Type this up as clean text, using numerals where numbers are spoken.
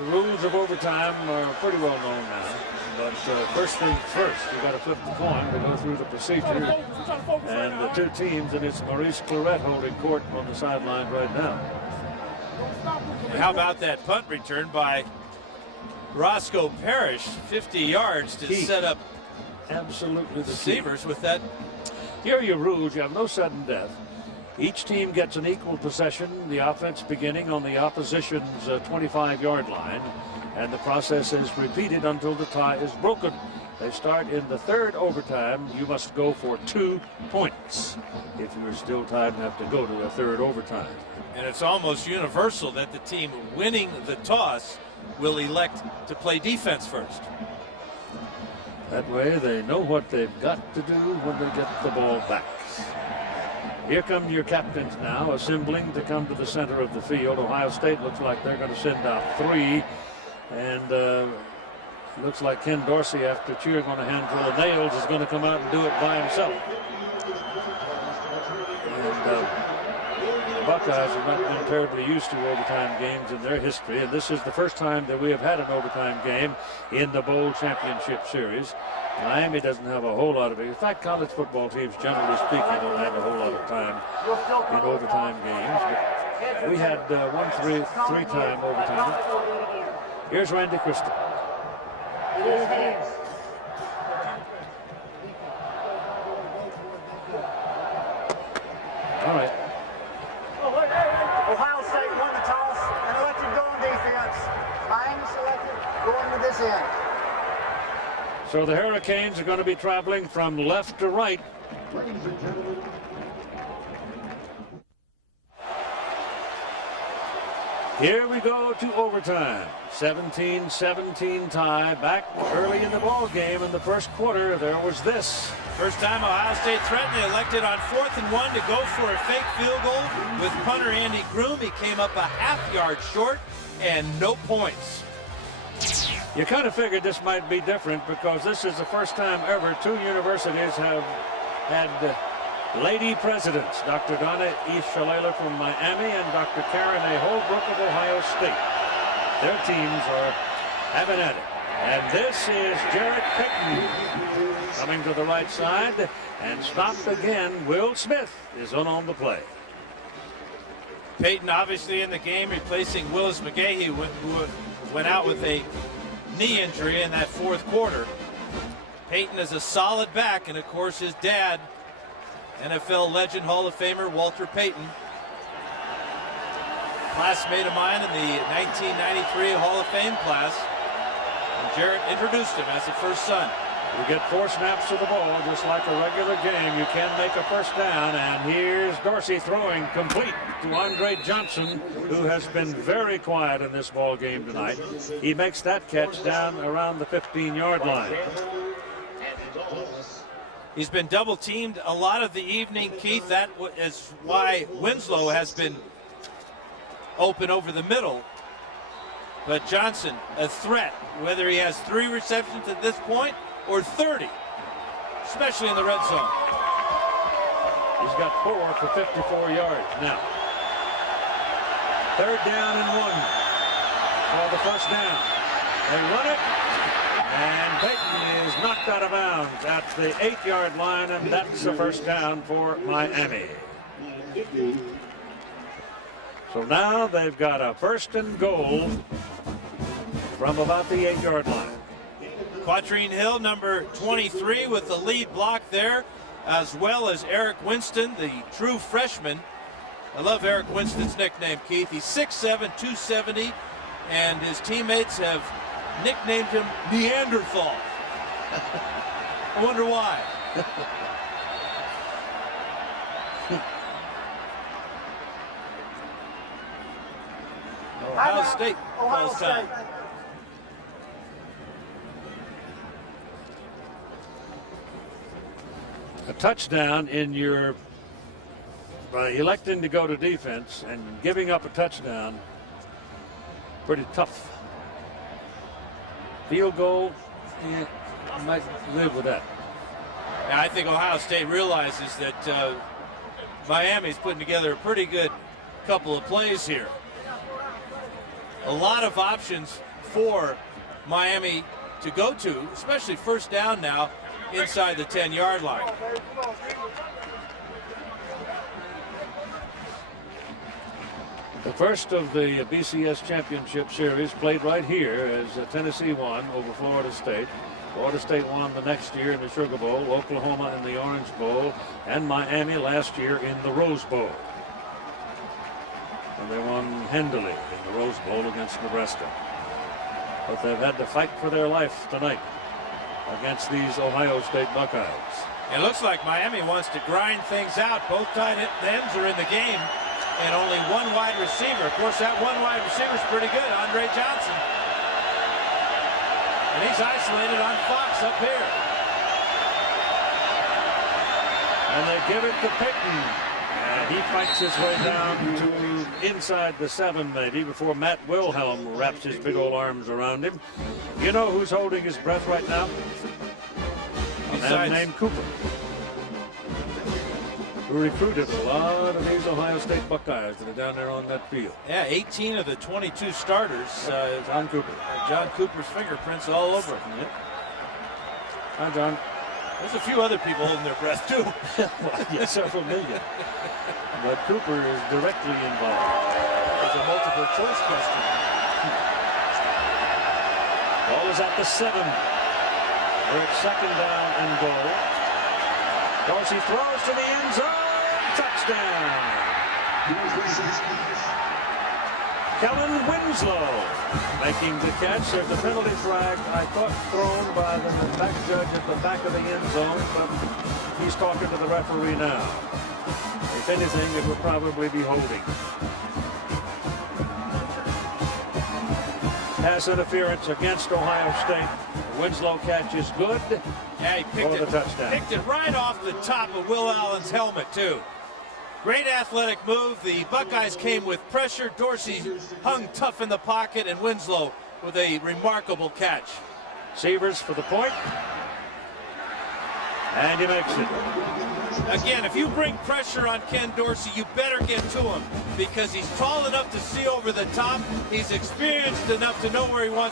The rules of overtime are pretty well known now. But first things first, you got to flip the coin to go through the procedure. And the two teams, and it's Maurice Claret holding court on the sideline right now. How about that punt return by Roscoe Parrish, 50 yards to set up absolutely the receivers with that. Here are your rules. You have no sudden death. Each team gets an equal possession, the offense beginning on the opposition's 25-yard line, and the process is repeated until the tie is broken. They start in the third overtime. You must go for 2 points if you're still tied and have to go to a third overtime. And it's almost universal that the team winning the toss will elect to play defense first. That way they know what they've got to do when they get the ball back. Here come your captains now, assembling to come to the center of the field. Ohio State looks like they're going to send out 3. And looks like Ken Dorsey, after cheering on a handful of nails, is going to come out and do it by himself. And the Buckeyes have not been terribly used to overtime games in their history. And this is the first time that we have had an overtime game in the Bowl Championship Series. Miami doesn't have a whole lot of it. In fact, college football teams, generally speaking, don't have a whole lot of time in overtime games. But we had one three-time overtime. Here's Randy Crystal. All right. Ohio State won the toss and elected to go on defense. Miami selected going to this end. So the Hurricanes are going to be traveling from left to right. Here we go to overtime. 17-17 tie. Back early in the ball game in the first quarter, there was this. First time Ohio State threatened. They elected on 4th and 1 to go for a fake field goal with punter Andy Groom. He came up a half-yard short and no points. You kind of figured this might be different because this is the first time ever 2 universities have had lady presidents, Dr. Donna E. Shalala from Miami and Dr. Karen A. Holbrook of Ohio State. Their teams are having at it. And this is Jarrett Payton coming to the right side and stopped again. Will Smith is on the play. Payton obviously in the game, replacing Willis McGahee, who went out with a knee injury in that 4th quarter. Payton is a solid back, and of course his dad, NFL legend Hall of Famer Walter Payton, classmate of mine in the 1993 Hall of Fame class. And Jarrett introduced him as the first son. You get 4 snaps of the ball, just like a regular game. You can make a first down, and here's Dorsey throwing complete to Andre Johnson, who has been very quiet in this ball game tonight. He makes that catch down around the 15-yard line. He's been double teamed a lot of the evening, Keith. That is why Winslow has been open over the middle. But Johnson, a threat, whether he has 3 receptions at this point or 30, especially in the red zone. He's got 4 for 54 yards now. 3rd down and 1 for the first down. They run it, and Payton is knocked out of bounds at the 8-yard line, and that's the first down for Miami. So now they've got a 1st and goal from about the 8-yard line. Quatrine Hill, number 23, with the lead block there, as well as Eric Winston, the true freshman. I love Eric Winston's nickname, Keith. He's 6'7", 270, and his teammates have nicknamed him Neanderthal. I wonder why. Ohio State calls time. A touchdown in your electing to go to defense and giving up a touchdown, pretty tough. Field goal, I might live with that. Now, I think Ohio State realizes that Miami's putting together a pretty good couple of plays here. a lot of options for Miami to go to, especially first down now inside the 10-yard line. The first of the BCS Championship Series played right here as Tennessee won over Florida State. Florida State won the next year in the Sugar Bowl, Oklahoma in the Orange Bowl, and Miami last year in the Rose Bowl. And they won handily in the Rose Bowl against Nebraska. But they've had to fight for their life tonight against these Ohio State Buckeyes. It looks like Miami wants to grind things out. Both tight ends are in the game, and only one wide receiver. Of course, that one wide receiver is pretty good, Andre Johnson. And he's isolated on Fox up here. And they give it to Payton. And he fights his way down to inside the 7 maybe before Matt Wilhelm wraps his big old arms around him. You know who's holding his breath right now? A man named Cooper, who recruited a lot of these Ohio State Buckeyes that are down there on that field. Yeah, 18 of the 22 starters. John Cooper. John Cooper's fingerprints all over it. Yep. Hi, John. There's a few other people holding their breath, too. Well, yeah, several million. But Cooper is directly involved. It's a multiple choice question. Ball is at the 7. We're at second down and goal. Dorsey throws to the end zone. Touchdown. Kellen Winslow making the catch. There's a penalty flag, I thought, thrown by the back judge at the back of the end zone, but he's talking to the referee now. If anything, it would probably be holding. Pass interference against Ohio State. The Winslow catch is good. Yeah, he picked it right off the top of Will Allen's helmet, too. Great athletic move. The Buckeyes came with pressure. Dorsey hung tough in the pocket, and Winslow with a remarkable catch. Severs for the point. And he makes it. Again, if you bring pressure on Ken Dorsey, you better get to him, because he's tall enough to see over the top. He's experienced enough to know where he wants